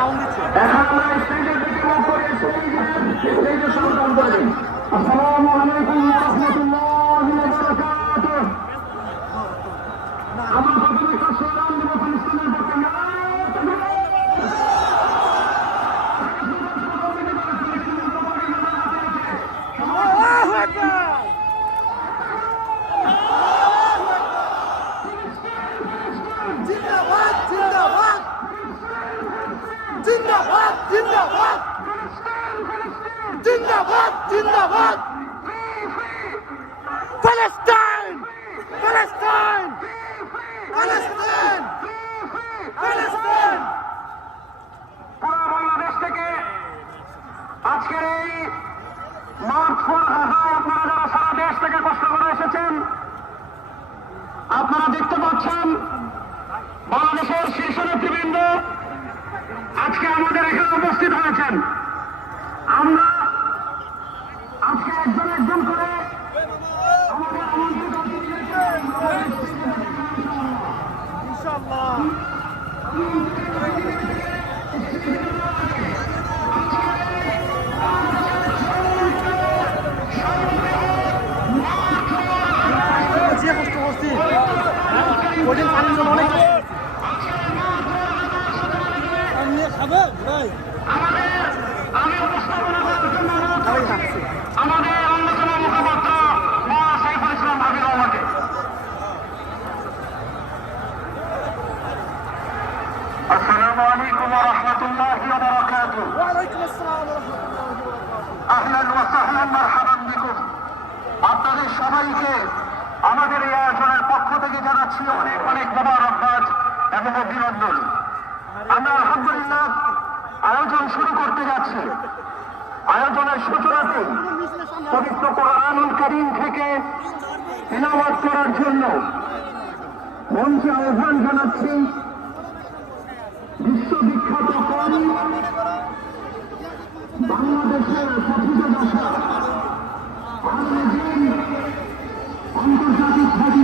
এখন আমরা স্টেজের দিকে মুখ করে স্টেজে সম্বোধন করবেন। আসসালামু আলাইকুম ওয়া রাহমাতুল্লাহি ওয়া বারাকাতুহু। আমরা প্রথমে একটা স্লোগান দেব ফিলিস্তিনের পক্ষে। জিন্দাবাদ জিন্দাবাদ জিন্দাবাদ জিন্দাবাদ জিন্দাবাদ জিন্দাবাদ প্যালেস্টাইন প্যালেস্টাইন প্যালেস্টাইন প্যালেস্টাইন। পুরো বাংলাদেশ থেকে আজকের এই মার্চ ফর গাজা আপনারা যারা সারা দেশ থেকে কষ্ট করে এসেছেন, আপনারা দেখতে পাচ্ছেন বাংলাদেশের শীর্ষ নেতৃবৃন্দ আজকে আমাদের এখানে উপস্থিত হয়েছেন। আমরা আজকে একজন একজন করে আমাদের আমন্ত্রিত অতিথিদেরকে ইনশাআল্লাহ যে কষ্ট করছি ওইদিন পানির জন্য অনেক নিয়ে খাবে ভাই আমি উপস্থাপনা করার জন্য আমাদের অন্যতম মুখপাত্র মাওলানা সাইফুল ইসলাম হাবিবুল্লাহকে। আসসালামু আলাইকুম ওয়া রাহমাতুল্লাহি ওয়া বারাকাতুহু। ওয়ালাইকুম আসসালাম ওয়া রাহমাতুল্লাহি ওয়া বারাকাতুহু। আহলান ওয়া সাহলান মারহাবান বিকুম। আপনাদের সবাইকে আমাদের এই আয়োজনের পক্ষ থেকে জানাচ্ছি অনেক অনেক মোবারকবাদ এবং অভিনন্দন। আমরা আলহামদুলিল্লাহ আয়োজন শুরু করতে যাচ্ছি। আয়োজনের সূচনাতে পবিত্র কোরআনুল কারীম থেকে তিলাওয়াত করার জন্য মঞ্চে আহ্বান জানাচ্ছি বিশ্ববিখ্যাত কবি বাংলাদেশের কথিত ভাষা আন্তর্জাতিক খ্যাতি